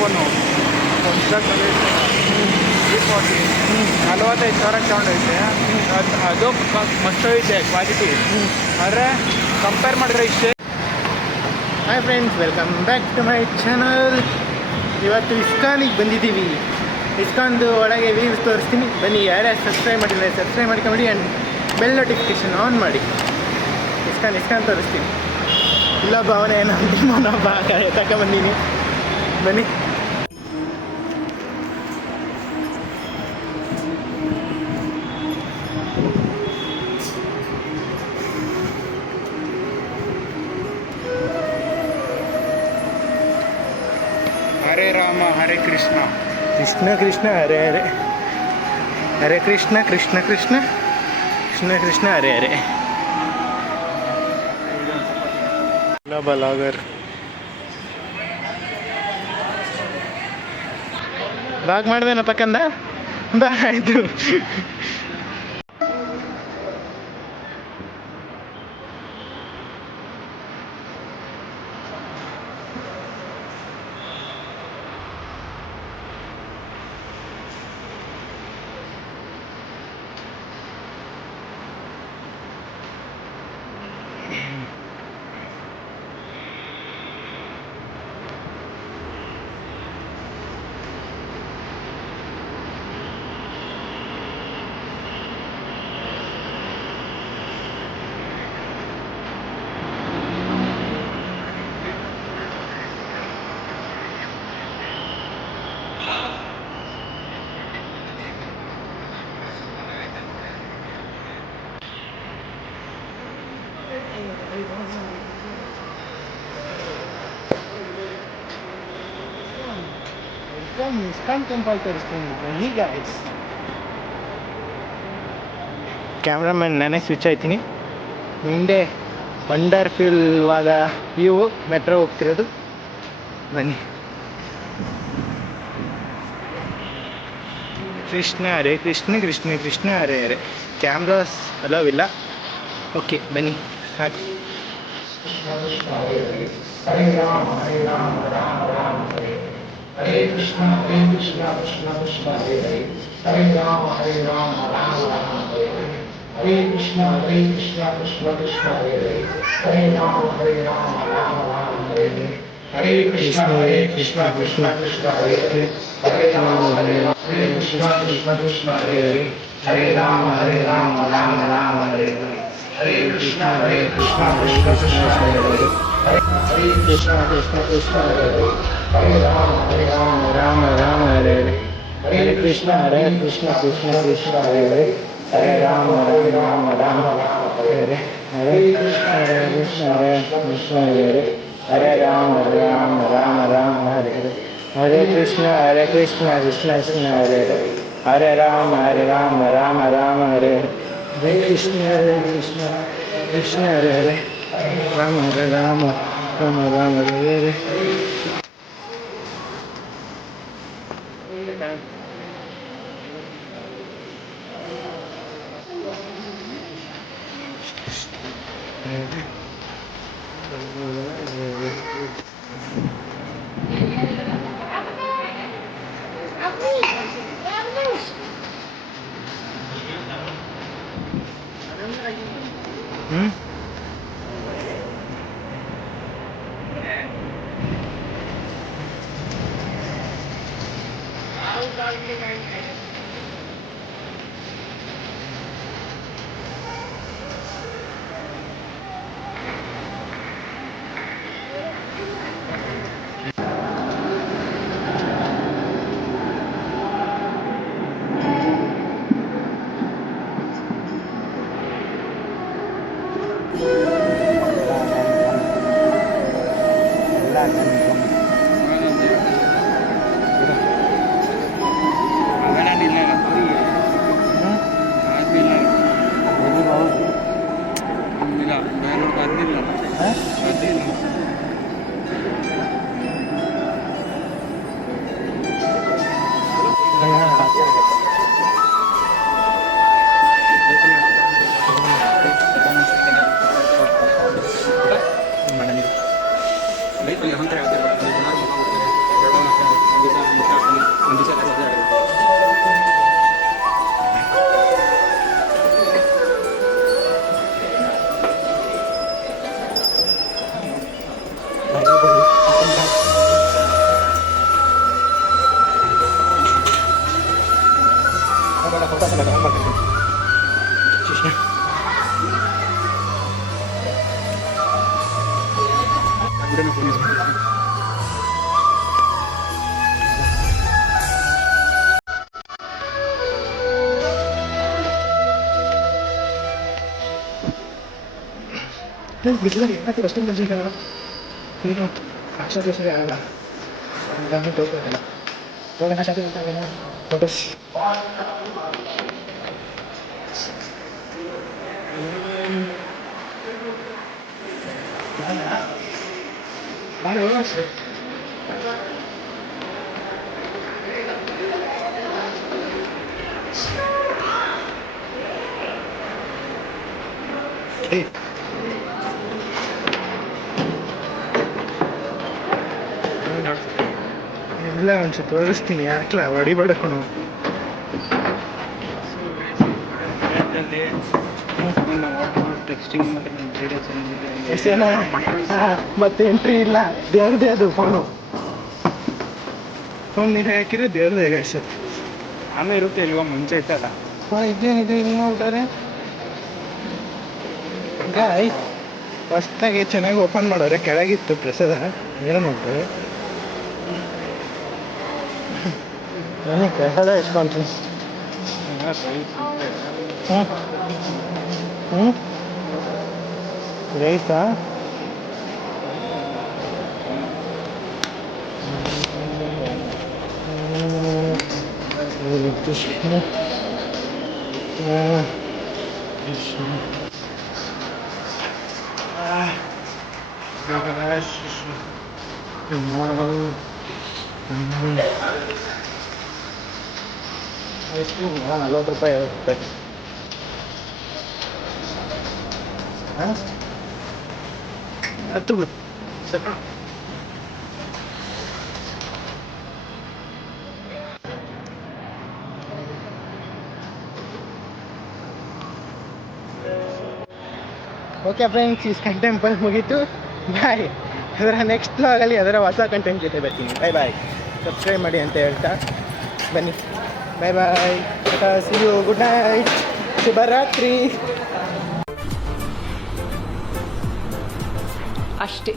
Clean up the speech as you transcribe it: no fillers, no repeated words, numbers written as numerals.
IPhone ಹೊಸದಾಗಿ E40 45,000 ತಗೊಂಡೈತೆ. ಅದು ಮಸ್ತ್ ಐತೆ ಕ್ವಾಲಿಟಿ, ಆದರೆ ಕಂಪೇರ್ ಮಾಡಿದ್ರೆ ಇಷ್ಟೇ. Hi friends, welcome back to my channel. ಇವತ್ತು ಇಸ್ಕಾನಿಗೆ ಬಂದಿದ್ದೀವಿ. ಇಸ್ಕಾನ್ದು ಒಳಗೆ ವ್ಯೂಸ್ ತೋರಿಸ್ತೀನಿ, ಬನ್ನಿ. ಯಾರ್ಯಾರು ಸಬ್ಸ್ಕ್ರೈಬ್ ಮಾಡಿಲ್ಲ ಸಬ್ಸ್ಕ್ರೈಬ್ ಮಾಡ್ಕೊಂಬಿಡಿ ಆ್ಯಂಡ್ ಬೆಲ್ ನೋಟಿಫಿಕೇಷನ್ ಆನ್ ಮಾಡಿ. ಇಸ್ಕಾನ್ ತೋರಿಸ್ತೀನಿ. ಇಲ್ಲೊಬ್ಬ ಅವನೇ ನಮ್ಮೊಬ್ಬ ತಗೊಂಬಂದೀನಿ, ಬನ್ನಿ. ಹರೇ ರಾಮ ಹರೇ ಕೃಷ್ಣ, ಕೃಷ್ಣ ಕೃಷ್ಣ ಹರೇ ಹರೇ, ಹರೇ ಕೃಷ್ಣ ಕೃಷ್ಣ ಕೃಷ್ಣ ಕೃಷ್ಣ ಕೃಷ್ಣ ಹರೇ ಹರೇ. ಇಲ್ಲೊಬ್ಬ ಲಾಗರ್ ಲಾಗ್ ಮಾಡ್ದೇನ ಪಕ್ಕಂದ ಬಾ ಆಯಿತು. ಇಸ್ಕಾನ್ ಟೆಂಪಲ್ ತೋರಿಸ್ತೀನಿ ಬನ್ನಿ ಗೈಸ್. ಕ್ಯಾಮ್ರಾಮನ್ ನಾನೇ ಸ್ವಿಚ್ ಆಯ್ತೀನಿ. ಮುಂದೆ ವಂಡರ್ಫುಲ್ವಾದ ವ್ಯೂ, ಮೆಟ್ರೋ ಹೋಗ್ತಿರೋದು, ಬನ್ನಿ. ಕೃಷ್ಣ ಹರೇ ಕೃಷ್ಣ ಕೃಷ್ಣ ಕೃಷ್ಣ ಹರೇ ಹರೇ. ಕ್ಯಾಮ್ರಾಸ್ ಅಲೋವಿಲ್ಲ. ಓಕೆ ಬನ್ನಿ, ಹಾಕಿ. ಹರೇ ರಾಮ ರಾಮ ರಾಮ ಹರೇ ಹರೇ ಕೃಷ್ಣ ಕೃಷ್ಣ ಕೃಷ್ಣ ಹರೇ ಹರೇ. ಹರೇ ರಾಮ ರಾಮ ರಾಮ ಹರೇ ಹರೇ. ಹರೇ ಕೃಷ್ಣ ಕೃಷ್ಣ ಕೃಷ್ಣ ಹರೇ ಹರೇ. ಹರೇ ರಾಮ ರಾಮ ರಾಮ ಹರೇ ಹರೇ. ಹರೇ ಕೃಷ್ಣ ಕೃಷ್ಣ ಕೃಷ್ಣ ಹರೇ ಹರೇ. ಹರೇ ರಾಮ ಕೃಷ್ಣ ಕೃಷ್ಣ ಹರೇ ಹರೇ. ಹರೇ ರಾಮ ರಾಮ ರಾಮ ಹರೇ ಹರೇ. ಹರೇ ಕೃಷ್ಣ ಕೃಷ್ಣ ಕೃಷ್ಣ ಹರೇ ಹರೇ. ಹರೇ ಕೃಷ್ಣ ಕೃಷ್ಣ ಹರೇ ಹರೇ. ಹರೇ ರಾಮ ರಾಮ ರಾಮ ಹರೇ ಹರೇ. ಹರೇ ಕೃಷ್ಣ ಕೃಷ್ಣ ಕೃಷ್ಣ ಹರೇ ಹರೇ. ಹರೇ ರಾಮ ರಾಮ ಹರೇ ಹರೇ. ಹರೇ ಕೃಷ್ಣ ಕೃಷ್ಣ ಕೃಷ್ಣ ಹರೇ ಹರೇ. ಹರೇ ರಾಮ ರಾಮ ಹರೇ ಹರೇ. ಹರೇ ಕೃಷ್ಣ ಕೃಷ್ಣ ಕೃಷ್ಣ ಹರೇ ಹರೇ. ಹರೇ ರಾಮ ರಾಮ ಹರೇ ಹರೇ. ಹರೇ ಕೃಷ್ಣ ಕೃಷ್ಣ ಕೃಷ್ಣ ಹರೇ ಹರೇ. ರಾಮ ರಾಮ ಹರೇ ಹರೇ. ಬಿಸಿಲಾಗಿ ಏನಾಗ್ತದೆ ಅಷ್ಟೊಂದು ಗಂಜಿ ನೀನು ಅಕ್ಷರ ದಿವಸವೇ ಆಗಲ್ಲ ಗಂಟೆ ಹೋಗ್ಬೇಕಲ್ಲ ಹೋಗೋಣ ಶಾಂತಿ ಅಂತ ಫೋಟೋಸ್ ಎಲ್ಲ ಒಂಚೂರು ತೋರಿಸ್ತೀನಿ ಯಾಕಲ ಹೊಡಿಬೇಡ ಕಣು ಟೆಕ್ಸ್ಟಿಂಗ್ ಮತ್ತು ಎಷ್ಟೇನ ಮತ್ತೆ ಎಂಟ್ರಿ ಇಲ್ಲ ದೇವ್ರದೇ ಅದು ಫೋನು ಫೋನ್ ನೀರು ಹಾಕಿದ್ರೆ ದೇವ್ರದೇ ಈಗ ಅಷ್ಟೇ ಆಮೇಲೆ ಇರುತ್ತೆ ಇಲ್ವ ಮುಂಚೆ ಇತ್ತಲ್ಲ ಇದೇನಿದೆ ಹಿಂಗೆ ನೋಡ್ತಾರೆ ಗಾಯ್ ಹೊಸ್ದಾಗಿ ಚೆನ್ನಾಗಿ ಓಪನ್ ಮಾಡೋರೆ ಕೆಳಗಿತ್ತು ಪ್ರಸಾದ ಏನು ನೋಡ್ತಾರೆ ಪ್ರಸಾದ ಎಸ್ಕೊಂತೀನಿ ರೈಸಾ ಕೃಷ್ಣ ಕೃಷ್ಣ ₹40 ಹತ್ತು sir okay friends ISKCON temple ಮುಗೀತು ಬಾಯ್ ಅದರ ನೆಕ್ಸ್ಟ್ ಬ್ಲಾಗಲ್ಲಿ ಅದರ ಹೊಸ ಕಂಟೆಂಟ್ ಜೊತೆ ಬರ್ತೀನಿ ಬಾಯ್ ಬಾಯ್ ಸಬ್ಸ್ಕ್ರೈಬ್ ಮಾಡಿ ಅಂತ ಹೇಳ್ತಾ ಬನ್ನಿ bye bye see you good night ಶುಭರಾತ್ರಿ ಅಷ್ಟೇ.